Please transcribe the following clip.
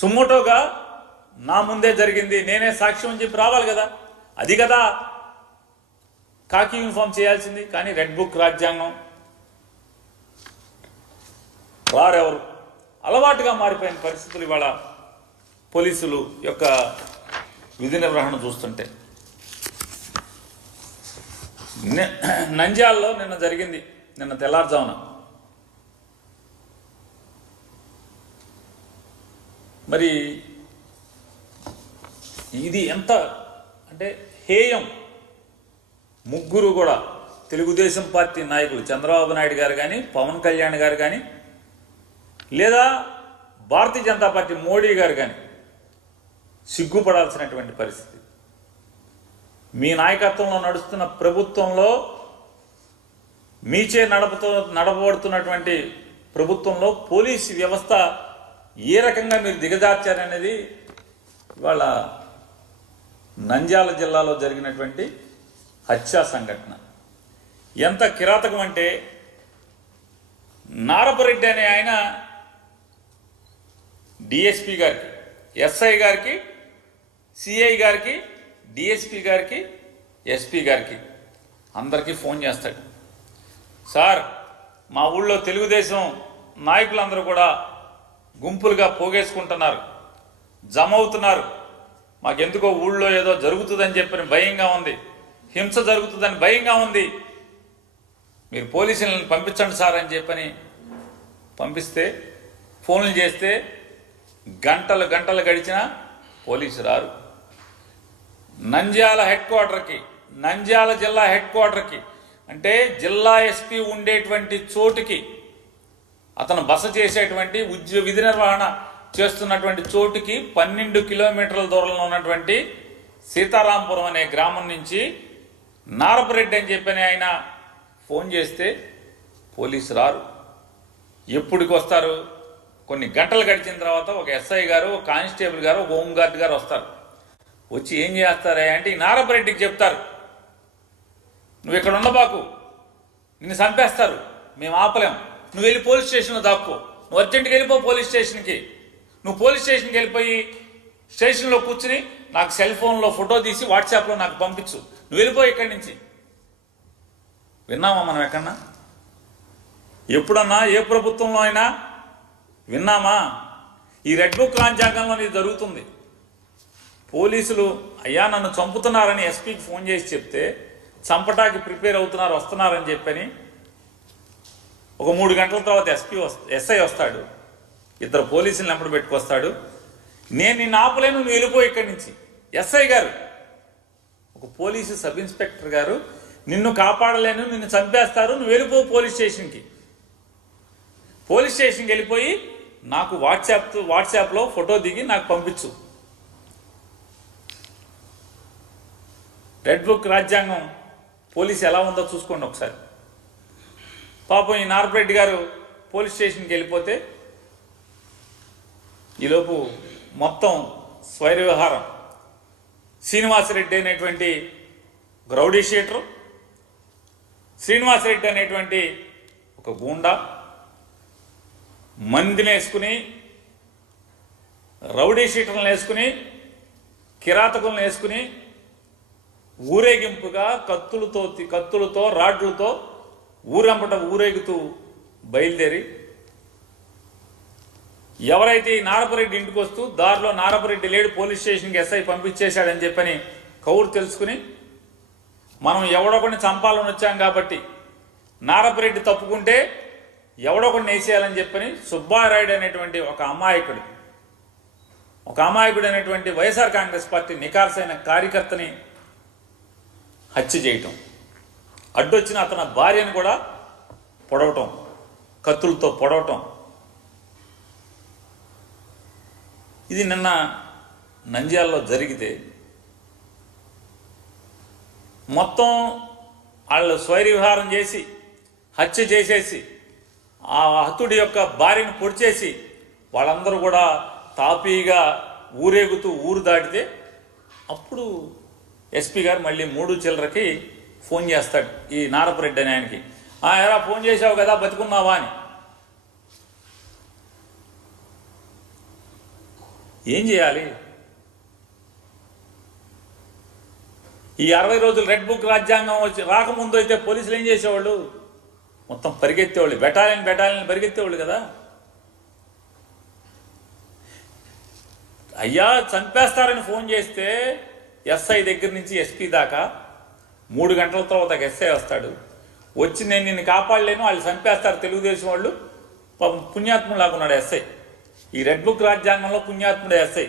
సుమోటోగా నా ముందే జరిగింది, నేనే సాక్ష్యం అని చెప్పి రావాలి కదా. అది కదా కాకి యూనిఫామ్ చేయాల్సింది. కానీ రెడ్ బుక్ రాజ్యాంగం రారెవరు. అలవాటుగా మారిపోయిన పరిస్థితులు ఇవాళ పోలీసులు యొక్క విధి నిర్వహణ చూస్తుంటే. నంద్యాలలో నిన్న జరిగింది, నిన్న తెల్లారుజామున. మరి ఇది ఎంత అంటే హేయం. ముగ్గురు కూడా తెలుగుదేశం పార్టీ నాయకులు, చంద్రబాబు నాయుడు గారు కానీ, పవన్ కళ్యాణ్ గారు కానీ, లేదా భారతీయ జనతా పార్టీ మోడీ గారు కానీ సిగ్గుపడాల్సినటువంటి పరిస్థితి. మీ నాయకత్వంలో నడుస్తున్న ప్రభుత్వంలో, మీచే నడపబడుతున్నటువంటి ప్రభుత్వంలో పోలీసు వ్యవస్థ ఏ రకంగా మీరు దిగజార్చారనేది ఇవాళ నంద్యాల జిల్లాలో జరిగినటువంటి హత్యా సంఘటన. ఎంత కిరాతకం అంటే, నారపరెడ్డి అనే ఆయన డిఎస్పీ గారికి, ఎస్ఐ గారికి, సిఐ గారికి, డిఎస్పీ గారికి, ఎస్పీ గారికి అందరికీ ఫోన్ చేస్తాడు. సార్, మా ఊళ్ళో తెలుగుదేశం నాయకులందరూ కూడా గుంపులుగా పోగేసుకుంటున్నారు, జమ అవుతున్నారు. మాకెందుకో ఊళ్ళో ఏదో జరుగుతుందని చెప్పని భయంగా ఉంది, హింస జరుగుతుందని భయంగా ఉంది, మీరు పోలీసులను పంపించండి సార్ అని చెప్పని పంపిస్తే, ఫోన్లు చేస్తే గంటలు గంటలు గడిచినా పోలీసు రారు. నంద్యాల హెడ్ క్వార్టర్కి, నంద్యాల జిల్లా హెడ్ క్వార్టర్కి, అంటే జిల్లా ఎస్పీ ఉండేటువంటి చోటుకి, అతను బస చేసేటువంటి విధి నిర్వహణ చేస్తున్నటువంటి చోటుకి 12 కిలోమీటర్ల దూరంలో ఉన్నటువంటి సీతారాంపురం అనే గ్రామం నుంచి నారపరెడ్డి అని చెప్పని ఆయన ఫోన్ చేస్తే పోలీసు రారు. ఎప్పటికి వస్తారు? కొన్ని గంటలు గడిచిన తర్వాత ఒక ఎస్ఐ గారు, ఒక కానిస్టేబుల్ గారు, ఒక హోంగార్డ్ గారు వస్తారు. వచ్చి ఏం చేస్తారా అంటే, ఈ నారపరెడ్డికి చెప్తారు, నువ్వు ఇక్కడ ఉండబాకు, నిన్ను చంపేస్తారు, మేము ఆపలేం, నువ్వు వెళ్ళి పోలీస్ స్టేషన్లో దాక్కో, నువ్వు అర్జెంట్గా వెళ్ళిపో పోలీస్ స్టేషన్కి, నువ్వు పోలీస్ స్టేషన్కి వెళ్ళిపోయి స్టేషన్లో కూర్చుని నాకు సెల్ ఫోన్లో ఫోటో తీసి వాట్సాప్లో నాకు పంపించు, నువ్వు వెళ్ళిపో ఇక్కడి నుంచి. విన్నామా మనం ఎక్కడన్నా? ఎప్పుడన్నా ఏ ప్రభుత్వంలో అయినా విన్నామా? ఈ రెడ్ బుక్ రాజ్యాంగంలో ఇది జరుగుతుంది. పోలీసులు అయ్యా నన్ను చంపుతున్నారని ఎస్పీకి ఫోన్ చేసి చెప్తే, చంపటానికి ప్రిపేర్ అవుతున్నారు, వస్తున్నారని చెప్పని ఒక 3 గంటల తర్వాత ఎస్ఐ వస్తాడు, 2 పోలీసులను వెంబడి పెట్టుకొస్తాడు. నేను నిన్ను ఆపలేను, నువ్వు వెళ్ళిపో ఇక్కడి నుంచి. ఎస్ఐ గారు, ఒక పోలీసు సబ్ ఇన్స్పెక్టర్ గారు, నిన్ను కాపాడలేను, నిన్ను చంపేస్తారు, నువ్వు వెళ్ళిపో పోలీస్ స్టేషన్కి. పోలీస్ స్టేషన్కి వెళ్ళిపోయి నాకు వాట్సాప్లో ఫోటో దిగి నాకు పంపించు. రెడ్ బుక్ రాజ్యాంగం పోలీసు ఎలా ఉందో చూసుకోండి ఒకసారి. పాపం ఈ నారపరెడ్డి గారు పోలీస్ స్టేషన్కి వెళ్ళిపోతే ఈలోపు మొత్తం స్వైర వ్యవహారం. శ్రీనివాసరెడ్డి అనేటువంటి రౌడీ షీటరు, శ్రీనివాసరెడ్డి అనేటువంటి ఒక గూండా మందిని వేసుకుని, రౌడీ షీటర్లను వేసుకుని, కిరాతకులను వేసుకుని ఊరేగింపుగా కత్తులతో రాడ్లతో ఊరంపట ఊరేగుతూ బయలుదేరి, ఎవరైతే ఈ నారపరెడ్డి ఇంటికి వస్తూ దారిలో నారపరెడ్డి లేడు, పోలీస్ స్టేషన్కి ఎస్ఐ పంపించేశాడని చెప్పని కౌరు తెలుసుకుని, మనం ఎవడొకడిని చంపాలని వచ్చాం కాబట్టి నారపరెడ్డి తప్పుకుంటే ఎవడొకడిని వేసేయాలని చెప్పని సుబ్బారాయుడు అనేటువంటి ఒక అమాయకుడు అనేటువంటి వైఎస్ఆర్ కాంగ్రెస్ పార్టీ నికార్సైన కార్యకర్తని హత్య చేయటం, అడ్డొచ్చిన అతని భార్యను కూడా పొడవటం, కత్తులతో పొడవటం. ఇది నిన్న నంద్యాలలో జరిగితే మొత్తం వాళ్ళు స్వైర విహారం చేసి హత్య చేసేసి ఆ హతుడి యొక్క భార్యను పొడిచేసి వాళ్ళందరూ కూడా తాపీగా ఊరేగుతూ ఊరు దాటితే అప్పుడు ఎస్పీ గారు మళ్ళీ 3 చిల్లరకి ఫోన్ చేస్తాడు ఈ నారపరెడ్డి అని ఆయనకి. ఎరా ఫోన్ చేసావు కదా, బతుకున్నావా అని. ఏం చేయాలి? ఈ 60 రోజులు రెడ్ బుక్ రాజ్యాంగం వచ్చి రాకముందు అయితే పోలీసులు ఏం చేసేవాళ్ళు? మొత్తం పరిగెత్తేవాళ్ళు, బెటాలియన్ పరిగెత్తేవాళ్ళు కదా. అయ్యా చంపేస్తారని ఫోన్ చేస్తే ఎస్ఐ దగ్గర నుంచి ఎస్పీ దాకా 3 గంటల తర్వాత ఎస్ఐ వస్తాడు. వచ్చి నేను నిన్ను కాపాడలేను, వాళ్ళు చంపేస్తారు తెలుగుదేశం వాళ్ళు. పుణ్యాత్ముడు లాగున్నాడు ఎస్ఐ. ఈ రెడ్ బుక్ రాజ్యాంగంలో పుణ్యాత్ముడే ఎస్ఐ.